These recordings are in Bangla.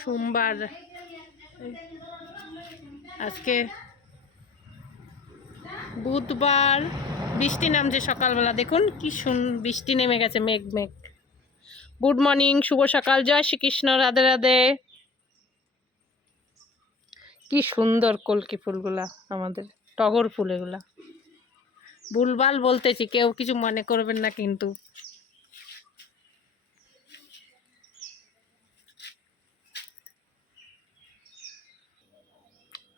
সোমবার আজকে বুধবার। বৃষ্টি নামছে সকালবেলা, দেখুন কি বৃষ্টি নেমে গেছে, মেঘ মেঘ। গুড মর্নিং, শুভ সকাল, জয় শ্রীকৃষ্ণ, রাধে রাধে। কি সুন্দর কলকি ফুলগুলা, আমাদের টগর ফুল এগুলা। ভুলভাল বলতেছি, কেউ কিছু মনে করবেন না কিন্তু।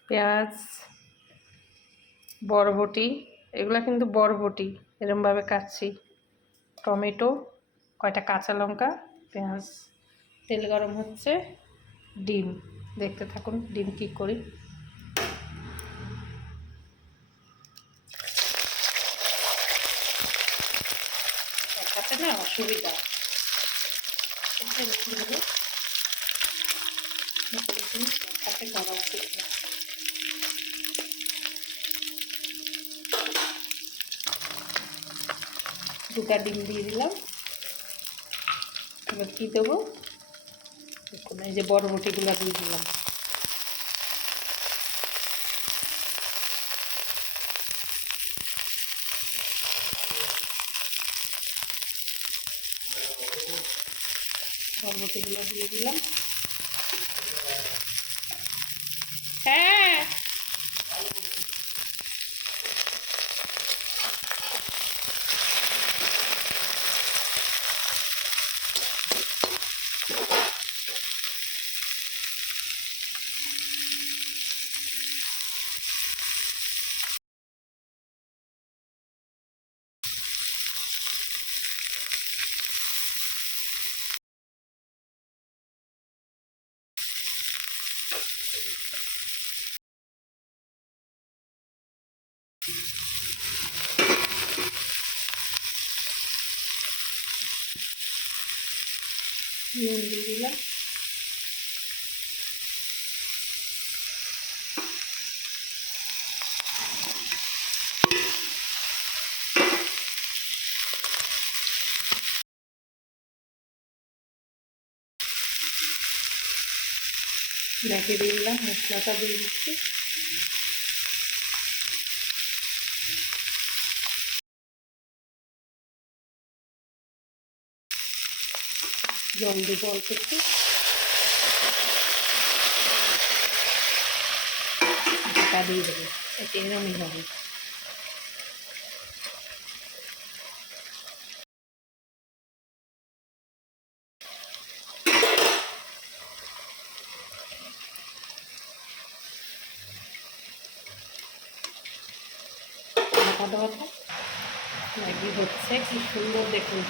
পেঁয়াজ, বরবটি, এগুলা কিন্তু বরবটি, এরমভাবে কাটছি। টমেটো, কয়টা কাঁচা লঙ্কা, পেঁয়াজ। তেল গরম হচ্ছে, ডিম। দেখতে থাকুন ডিম কি করি। দেখাতে না অসুবিধা, দেখাতে করা উচিত না। দুটা ডিম দিয়ে দিলাম। এবার কী দেবো, এই যে বরবটিগুলো দিয়ে দিলাম। বরবটিগুলো দিয়ে দিলাম। হ্যাঁ, নুন দিয়ে দিলাম। ম্যাগি দিয়ে দিলাম, মশলাটা দিয়ে দিচ্ছি। জল দেবো অল্প একটু, ঢাকা দিয়ে দেবো, এটা এরমই হবে। ঢাকা দেওয়াটা ম্যাগি হচ্ছে, কি সুন্দর দেখুন।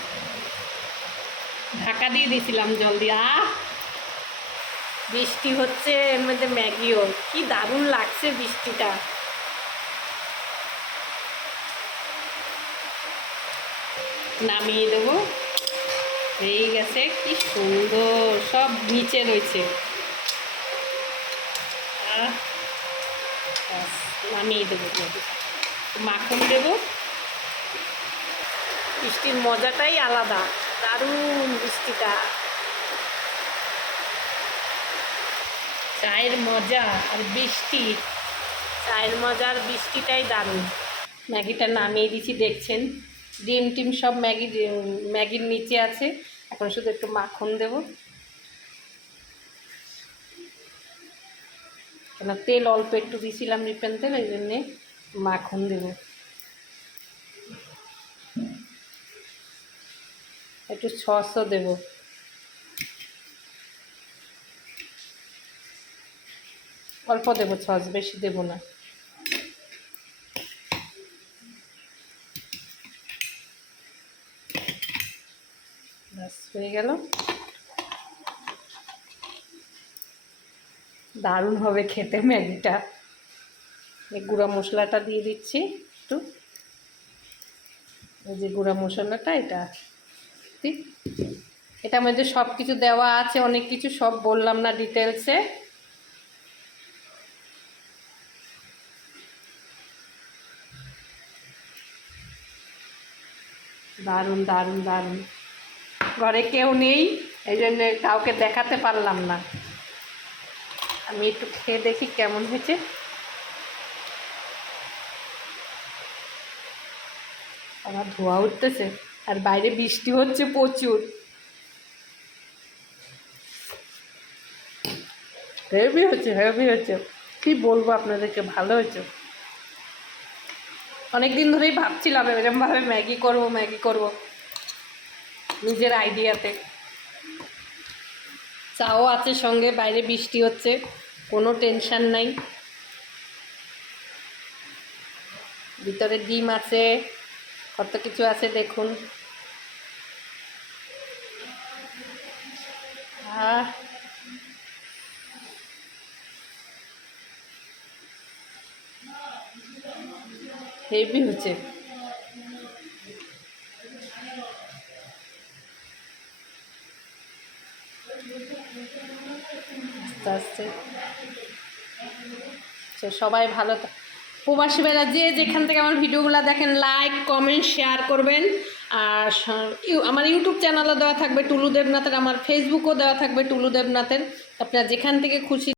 ঢাকা দিয়ে দিয়েছিলাম জল দিয়ে। বৃষ্টি হচ্ছে, এর মধ্যে ম্যাগিও, কি দারুণ লাগছে বৃষ্টিটা। নামিয়ে দেবো, হয়ে গেছে। কি সুন্দর, সব নিচে রয়েছে। নামিয়ে দেবো, মাখন দেবো। বৃষ্টির মজাটাই আলাদা, দারুণ বৃষ্টিটা। চায়ের মজা আর বৃষ্টি, চায়ের মজা আর বৃষ্টিটাই দারুণ। ম্যাগিটা নামিয়ে দিচ্ছি, দেখছেন ডিম টিম সব ম্যাগির নিচে আছে। এখন শুধু একটু মাখন দেবো, কেন তেল অল্প একটু দিয়েছিলাম, রিফাইন তেল, এই জন্যে মাখন দেবো। একটু সসও দেবো, অল্প দেবো সস, বেশি দেবো না। ব্যাস হয়ে গেল, দারুণ হবে খেতে ম্যাগিটা। এই গুঁড়া মশলাটা দিয়ে দিচ্ছি একটু, এই যে গুঁড়া মশলাটা, এটা ঠিক, এটার মধ্যে সব কিছু দেওয়া আছে, অনেক কিছু, সব বললাম না ডিটেলসে। দারুণ দারুণ দারুণ। ঘরে কেউ নেই, এই জন্য কাউকে দেখাতে পারলাম না। আমি একটু খেয়ে দেখি কেমন হয়েছে। আমার ধোয়া উঠতেছে আর বাইরে বৃষ্টি হচ্ছে প্রচুর। হেভি হচ্ছে, হেভি হচ্ছে, কি বলবো আপনাদেরকে, ভালো হয়েছে। অনেক দিন ধরেই ভাবছিলাম এরকমভাবে ম্যাগি করব নিজের আইডিয়াতে। চাও আছে সঙ্গে, বাইরে বৃষ্টি হচ্ছে, কোনো টেনশন নাই। ভিতরে ডিম আছে, কত কিছু আছে দেখুন। হেভি হচ্ছে। আস্তে আস্তে সবাই ভালো প্রবাসী ভাইরা যে যেখান থেকে আমার ভিডিওগুলো দেখেন, লাইক কমেন্ট শেয়ার করবেন। আর আমার ইউটিউব চ্যানেলও দেওয়া থাকবে টুলু দেবনাথের, আমার ফেসবুকও দেওয়া থাকবে টুলু দেবনাথের। আপনারা যেখান থেকে খুশি